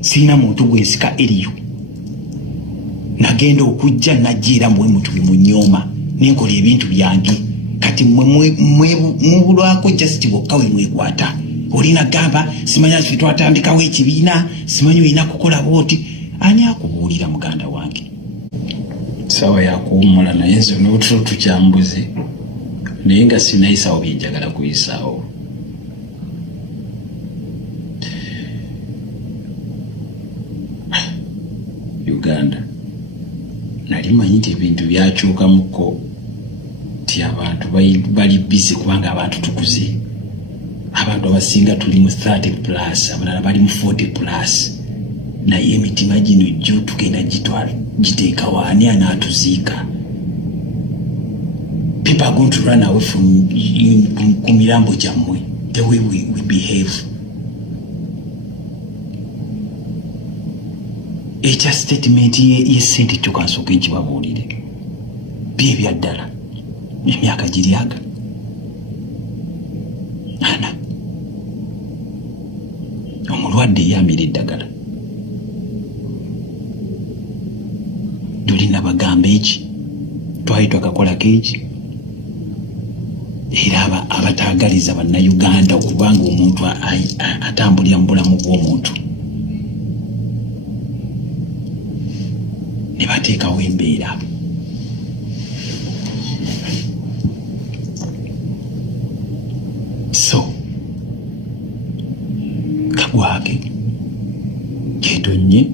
sina muntu gwensika eriyo nagenda okujja najira mwe muntu bimunyoma nenkola ebintu byange kati mubulwako just bokkawe mwekwata olina gamba simanya twatandikawo ekibiina simanyi olina kukola bwoti ani akubuulira muganda wange sawa yakuwummula naye nze n'otulo tukyambuze naye nga sinayisawo byenjagala kuyisaawo Uganda nali manyi nti ebintu byakyukamuko ti abantu bali busy kubanga abantu tukuze abantu abasinga tuli mu 30+ abalala bali mu 40+. Naye emitima gino jjo tugenda gitwala giteeka waani anaatuziika. People are going to run away from kumirambo gyammwe the way we behave. Ekya statement y'essente kyukansooka nkibabuulire bye byaddala emyaka giri aga ana omulwadde yamira eddagala tulina bagamba eki twali twakakolako eki era abataagaliza bannayuganda okubanga omuntu atambulira mu bulamu bw'omuntu ne bateekawo embeera so kagwage kyetonnye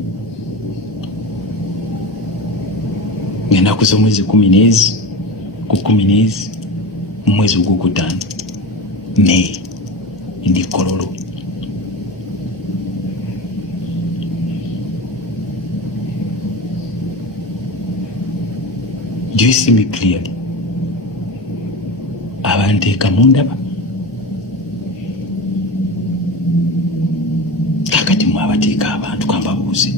ngenda kuza omwezi 10 ku 10 mu mwezi ogwokutaano May ndi Kololo. Do you see me clearly? Abanteeka mundaba kakati mwabateeka abantu kambabuuze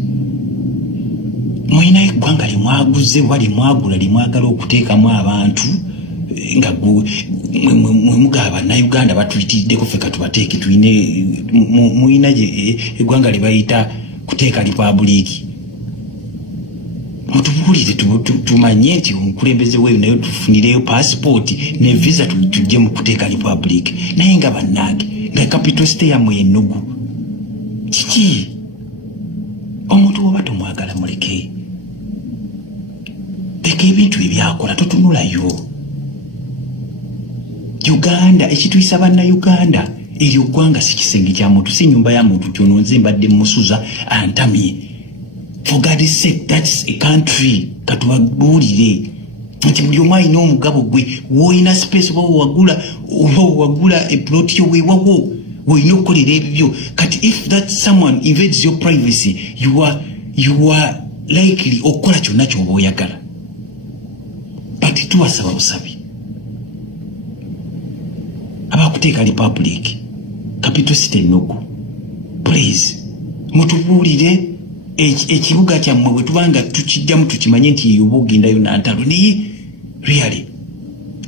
mwina eggwanga limwaguze wali mwagula limwagala okuteekamu abantu nga mwemugaba Uganda batuyitiddeko ffe katubateeke tuyine mwina eggwanga libayita kuteeka lipabuliiki. Mutubuulire tumanye nti omukulembeze weeyo naye tufunireyo passport ne visa tujje mu kuteeka republic naye nga bannange nga capital city yammwe Enugu kiki omuntu oba tomwagala muleke teka ebintu ebyakola totunulayo. Uganda ekituyisa bannayuganda eryo ggwanga si kisenge kya muntu si nyumba ya muntu kyononze mbadde musuza antamye. For God's sake, that's a country katubabuulire nti buli omu alina omugabo gwe woolina space oba wagula eplot yo weewawo woolina okukolera ebibyo kati if that someone invades your privacy you are likely okukola kyonna ky'oba oyagala. But tubasaba busabi abakuteeka republic capital city Enugu please mutubuulire ekibuga kyammwe bwe tubanga tukijjamu tukimanye nti eyo obugendayo nantalo naye really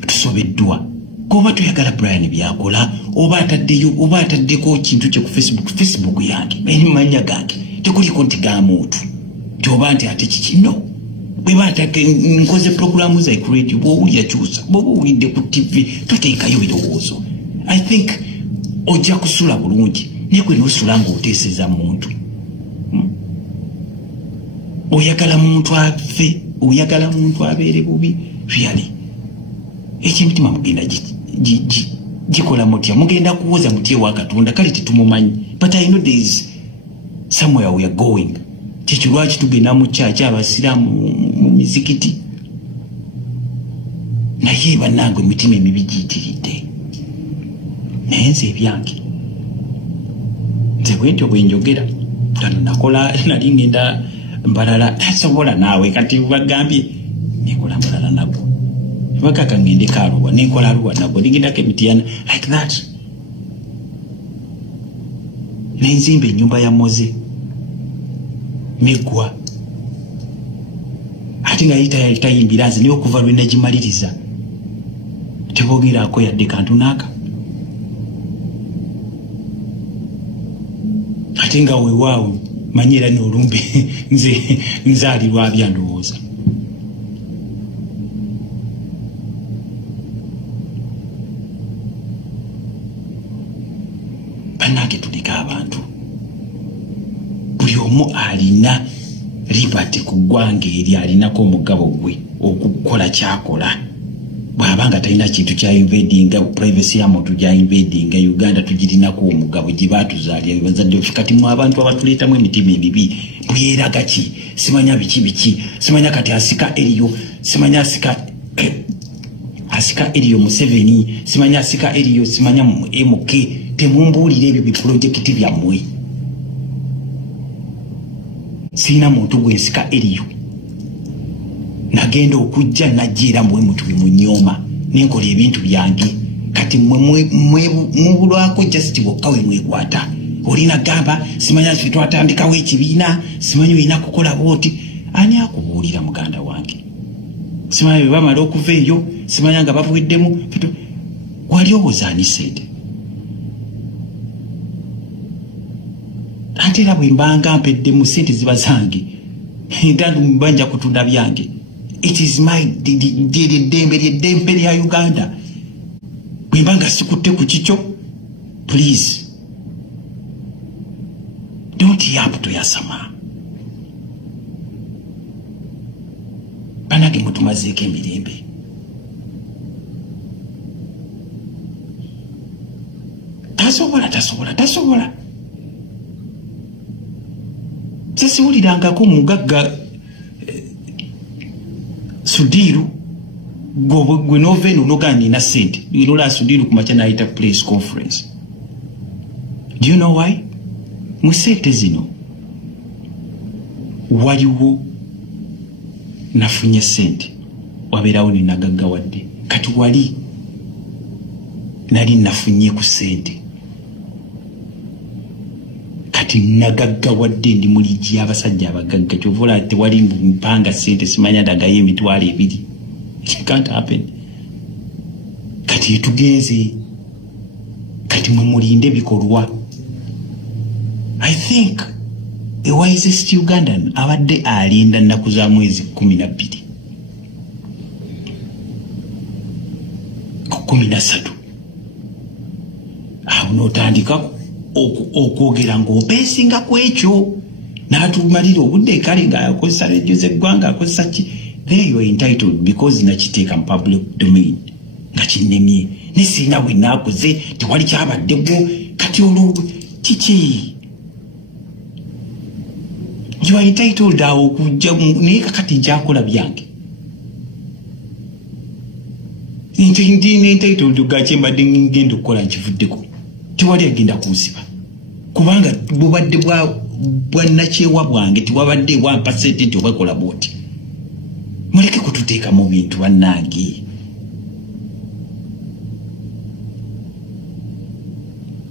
tusobeddwa kuba tuyagala Bryan byakola oba ataddeko kintu kye ku Facebook yange emanya gange tekuliko nti gamuntu toba nti ate kikino bwe batake nkoze programu za create bw'owulira kyusa bw'owulidde ku TV toteekayo birowoozo. I think ojja kusula bulungi naye gwe n'osula ng'oteeseza muntu oyagala muntu afe oyagala muntu abeere bubi really ekimitima mugenda gikola mutya mugenda kuwoza mutya wa Katonda kale tetumumanyi but I know there is somewhere we are going kikirwaki tugenda mu kyaki abasiraamu mu mizikiti naye bannange emitima emibi giyitiridde naye nze ebyange nze bwentyo bwenjogera tano nakola nali ngenda mbalala tasobola naawe kati bagambye nikola mbalala nagwo bakaka ngende kaluwa nikola luwa nagwo ningindako emitiyana like that nenzimba ennyumba ya Moze megwa ate nga yitayimbiraze niyo okuva lwe nagimaliriza teboogeraako yadde kantu naaka ate nga weewaawo manyera n'olumbe nzaalirwa byandowooza. Bannange tulika abantu buli omu alina liberty ku ggwanga eri alinako omugabo gwe okukola kyakola. Bw'abanga talina kintu kya invadinga privacy ya muntu gya invadinga Uganda tugirinako omugabo gye baatuzaalira bazadde kati mu abantu abatuleetamu emitima emibi bweraga ki simanya biki simanya kati asika eriyo simanya asika eriyo Museveni simanya asika eriyo simanya MK temumbuulire ebyo biprojekiti byammwe. Sina muntu gwensika eriyo nagenda okujja najjira mwe mutu bimunyoma nenkola ebintu byange kati mubulwako just bokkawe mwekwata olina gamba simanya twatandikawo ekibiina simanya olina kukola bwoti ani akubuulira muganda wange simanya bwe bamala okuva eyo simanya nga bavuddemu wali obuzaani sente ate era bwe mbanga mpeddemu sente ziba zange ngandu mbanja kutunda byange. It is my dembe ya Uganda. Wimbanga sikutte ku kicho. Please. Don't yap to yasama. Banage mutumazeke mirembe. Tasobola. Sasi ulirangako mugagga Sudiru gwe novenu nogani na sente ilola Sudiru kumacha naita press conference. Do you know why? Musete zino waliwo nafunye sente waberawo ni nagagga wadde kati wali nali nafunye ku sente kati nagagga wadde ndi muliji abasajja abagagga kyovola ate wali mpanga sente simanya dagaye emitwalo ebiri. It can't happen. Kati tugenze kati mwe mulinde bikolwa. I think the wisest Ugandan abadde alinda nnaku za mwezi 12 13 awo n'otandika okwogera ng'opeesinga ku ekyo n'atumalira obudde kale ng'akozesa redio z'eggwanga akozesa ki. There you are entitled because nakiteeka mu public domain nga kinnemye nesiina bwe naakoze tewali kyabaddewo kati olwo kiki. You are entitled awo okujja naye kakati njakola byange ndina entitled gaki mbadde ngenda okukola nkivuddeko tewali agenda kunsiba kubanga bubadde bwannakyewa bwange tewabadde wampa sente nti obakola bwoti. Muleke kututeeka mu bintu bannange.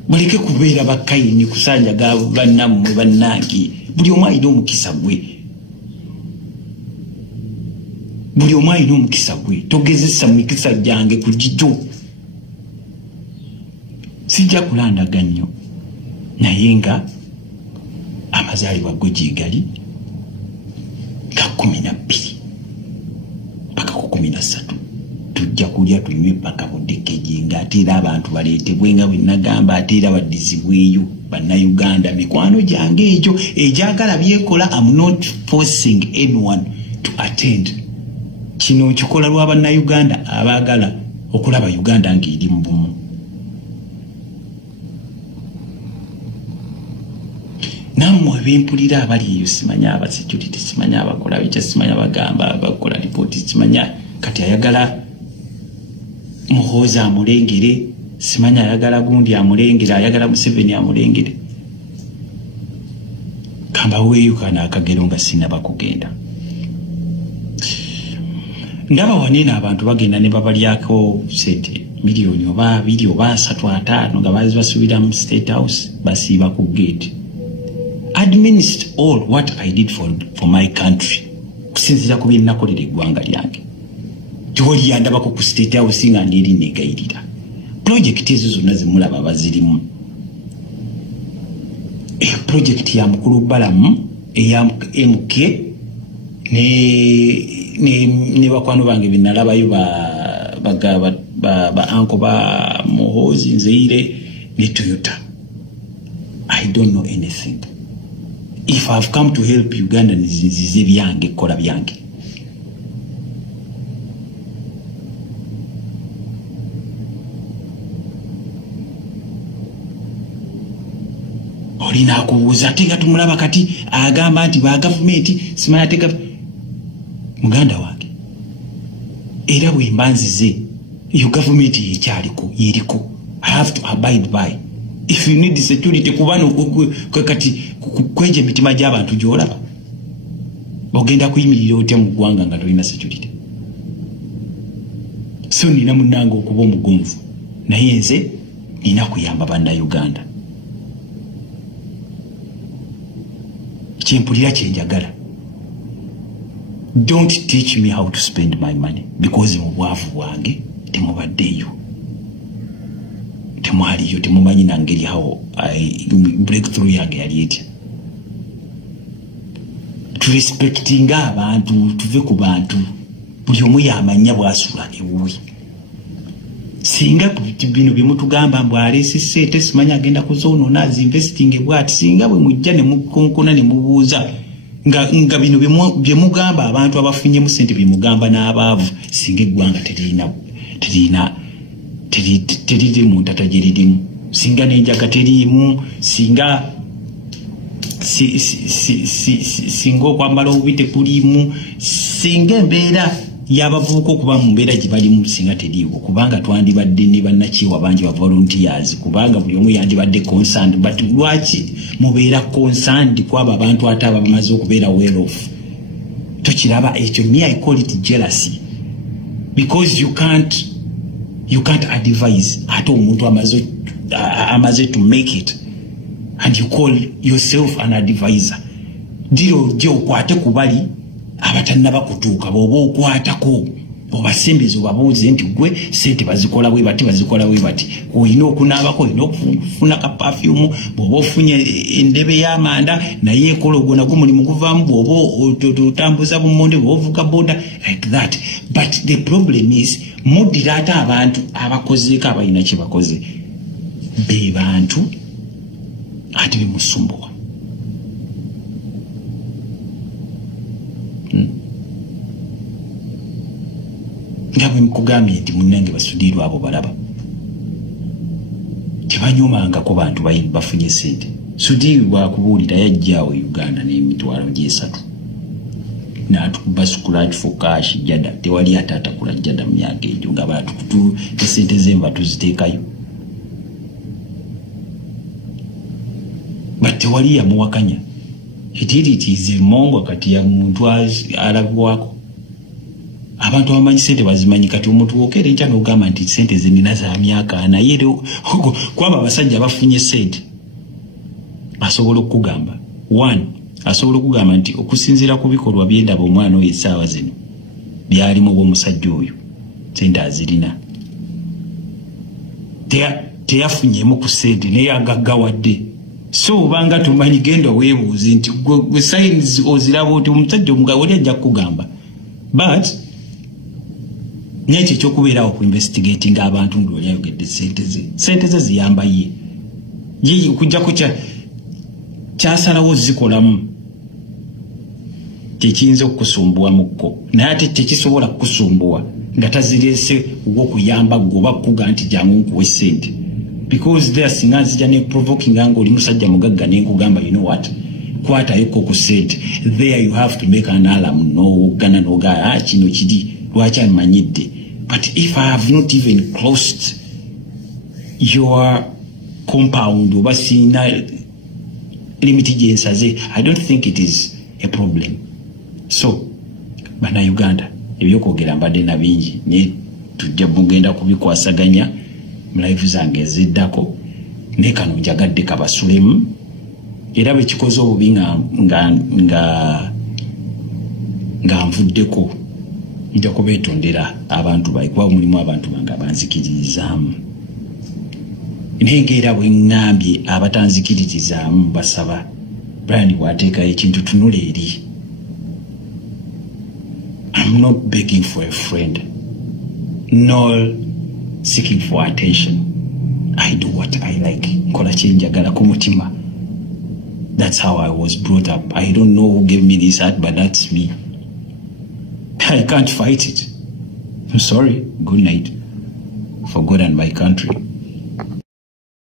Muleke kubeera bakayini kusanja ga bannammwe bannange. Buli omu alina omukisa gwe. Togezesa mikisa gyange ku gijo. Sijja kulandaga nnyo naye nga amazaalibwa go gyegali ga 12 paka ku 13 tujja kulya tunywe paka buddekeje ng'ate era abantu baleetebwe nga bwe nagamba ate era baddizibweyo bannayuganda mikwano gyange egyo egyagala byekola. I'm not forcing anyone to attend. Kino kikola lwa bannayuganda abaagala okulaba Uganda ng'eri mu bumu. Nammwe bempulira abali eyo simanya aba security simanya abakola bica simanya bagamba abakola report simanya kati ayagala Muhoozi amulengere simanya ayagala gundi amulengere ayagala Museveni amulengere kamba weeyo kana akagero nga sinaba kugenda. Ndaba wanena abantu bagenda ne babalyako sente milioni oba 2 oba 3 5 nga bazibasubira mu State House basiiba ku gate. Administer all what I did for my country. Kusinzira ku bye nakolera eggwanga lyange. Tewali yandabako ku State House nga ndiri negayirira. Project ezo zonna zemulaba bazirimu. project ya mukulu balamu eya MK ne bakwano bange binalabayo ba anko ba Muhozi Nzeire ne Toyota. I don't know anything. If I've come to help Uganda nizize byange kola byange. Olina kubuuza ate nga tumulaba kati agamba nti ba government simanya teka muganda wange. Era bwe mbanzize your government yeriko. I have to abide by. If you need security kubano kati kwenje mitima gy'abantu gy'olaba ogenda kuyimirira otya mu ggwanga nga tolina security. So nina munange okuba omugonvu naye nze nina kuyamba banda Uganda. Kyempulira kyenjagala. Don't teach me how to spend my money because mu bwavu bwange temubaddeyo. Temwaliyo temumanyi nangeri how breakthrough yange yali etya. Respecting abantu tuve ku bantu buli omu yamanya bwasula ewuwe. Singa bino bimutugamba mbwalesi sente simanya agenda kuzoona azi investing bwati singa bwe mujja ne mukonkona ne mubuuza nga bino byemugamba abantu abafunye mu sente bimugamba n'abaavu singa eggwanga teriri mu ntata gyeririmu singa n'enjaga teriimu singa singa okwambala obubi tekulimu singa embeera y'abavubuka okuba mu mbeera gye balimu singa teriiwo kubanga twandibadde ne bannakiwa bangi ba volunteers kubanga buli omu yandibadde concerned but lwaki mubeera concerned kwabo abantu ate aba bamaze okubeera well off. Tokiraba ekyo me I call it jealousy because you can't advise ate omuntu amaze to make it and you call yourself an advisor. Diro gye okwate kubali abatannaba kutuuka bw'oba okwatako obasembezo babuuze nti gwe sente bazikola bwe bati olina okunaabako olina okufuna ka perfume bw'oba ofunye endebe y'amanda naye ekola ogwo nagwo mulimu guvaamu bw'oba otambuza bumonde bw'oba ovuga boda like that. But the problem is muddira ate abantu abakozeeko abalina kye bakoze be bantu ate bimusumbuwa. Ngabwe mkugambye nti munnange basudirwa abo balaba tebanyumangako bantu bafunye sente. Sudirwa kubuulira yajjaawo Uganda n'emitwalo gy'esatu n'atukuba scratch for cash jada tewali atatakula jada mu myaka egyo nga batukutu esente zemba tuziteekayo but tewali yamuwakanya. It mongo kati ya muntu alabwako abantu abamanyi sente bazimanyi kati omuntu wokere nja n'ogamba nti sente zenina za myaka naye kwaba abasajja abafunye sente asobola okugamba one asobola okugamba nti okusinziira ku bikolwa by'endaba omwana oyo essaawa zino byalimu bw'omusajja oyo sente azirina teyafunyemu ku sente naye agaggawadde. So banga tumanyi genda weebuuze nti gwe signs oziraba oti omusajja omugabo oli ajja kugamba but nyekyo ekyokubeerawo ku investigating abantu ng'oli ayogedde sente ze ziyamba ye okujja ku kyasalawo zikolamu tekiyinza okukusumbuwa mukko naye ate tekisobola kukusumbuwa nga tazireese ogw'okuyamba gwe oba kukuga nti jangu nkuwe sente because there singa nzija ne provoking nga oli musajja mugagga n'enkugamba you know what kwatayoko ku sente there you have to make an alarm n'ogana n'ogaya kino kiri lwaki amanyidde. But if I have not even closed your compound oba sina limiti gyensaze I don't think it is a problem. So bana Uganda ebyokwogera mbadde na bingi naye tujja mugenda kubikwasaganya mu live zange eziddako ne kano njagadde kabasulemu era bwe kikoze obubi nga nvuddeko nja kubeetondera abantu bayi kuba mulimu abantu bange abanzikirizaamu Nengeera bwe ngambye abatanzikirizaamu basaba Bryan bw'ateekayo ekintu tunula eri. I'm not begging for a friend, nor seeking for attention. I do what I like. Nkola kye njagala ku mutima. That's how I was brought up. I don't know who gave me this heart, but that's me. I can't fight it. I'm sorry. Good night. For God and my country.